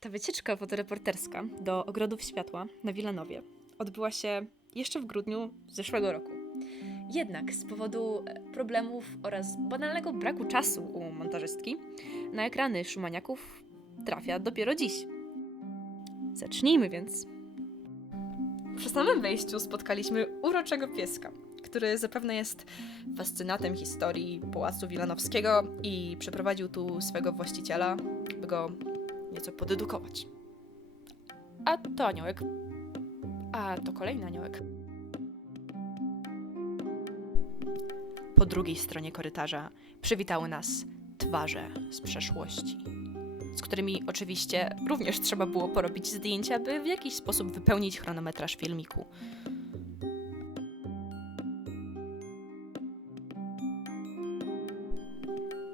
Ta wycieczka fotoreporterska do Ogrodów Światła na Wilanowie odbyła się jeszcze w grudniu zeszłego roku. Jednak z powodu e, problemów oraz banalnego braku czasu u montażystki na ekrany Szumaniaków trafia dopiero dziś. Zacznijmy więc. Przy samym wejściu spotkaliśmy uroczego pieska, który zapewne jest fascynatem historii Pałacu Wilanowskiego i przeprowadził tu swego właściciela, by go nieco podedukować. A to aniołek. A to kolejny aniołek. Po drugiej stronie korytarza przywitały nas twarze z przeszłości, z którymi oczywiście również trzeba było porobić zdjęcia, by w jakiś sposób wypełnić chronometraż filmiku.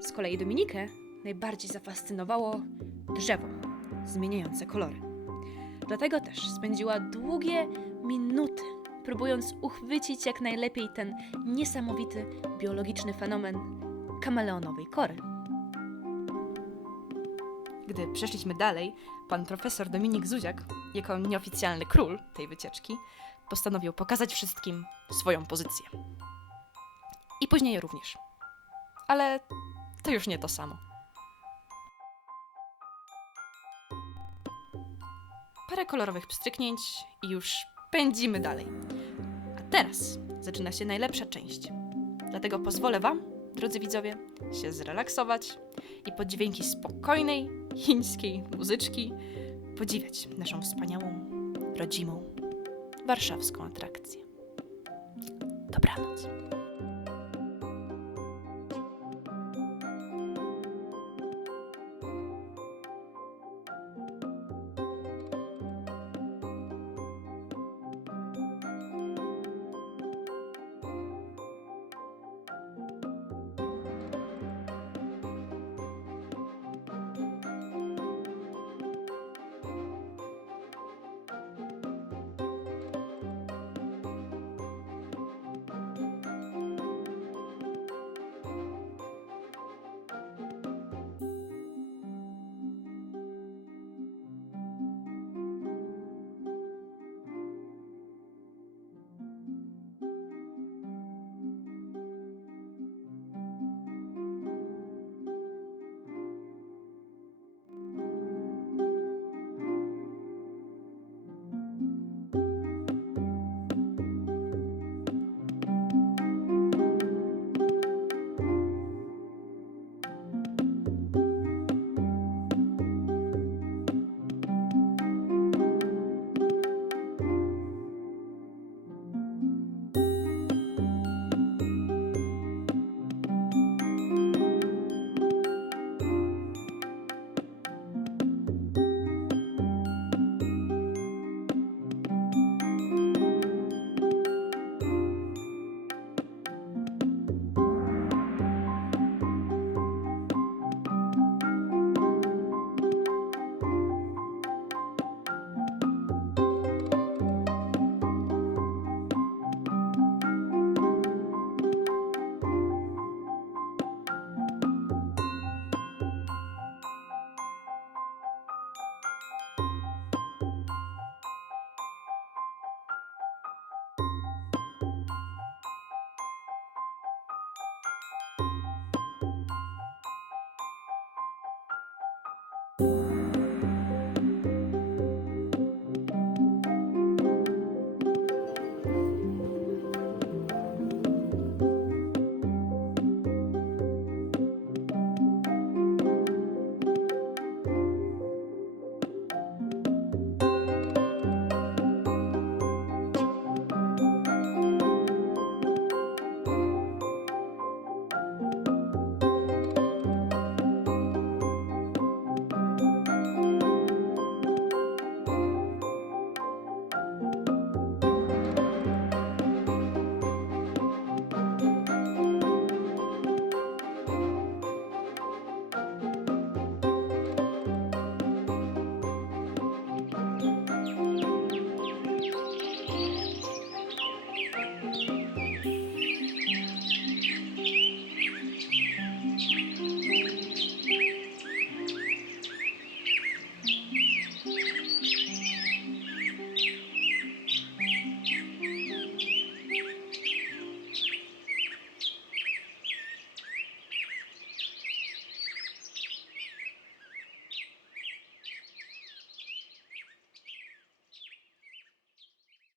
Z kolei Dominikę najbardziej zafascynowało drzewo zmieniające kolory. Dlatego też spędziła długie minuty, próbując uchwycić jak najlepiej ten niesamowity biologiczny fenomen kameleonowej kory. Gdy przeszliśmy dalej, pan profesor Dominik Zuziak, jako nieoficjalny król tej wycieczki, postanowił pokazać wszystkim swoją pozycję. I później również. Ale to już nie to samo. Parę kolorowych pstryknięć i już pędzimy dalej. A teraz zaczyna się najlepsza część. Dlatego pozwolę Wam, drodzy widzowie, się zrelaksować i pod dźwięki spokojnej, chińskiej muzyczki podziwiać naszą wspaniałą, rodzimą, warszawską atrakcję. Dobranoc.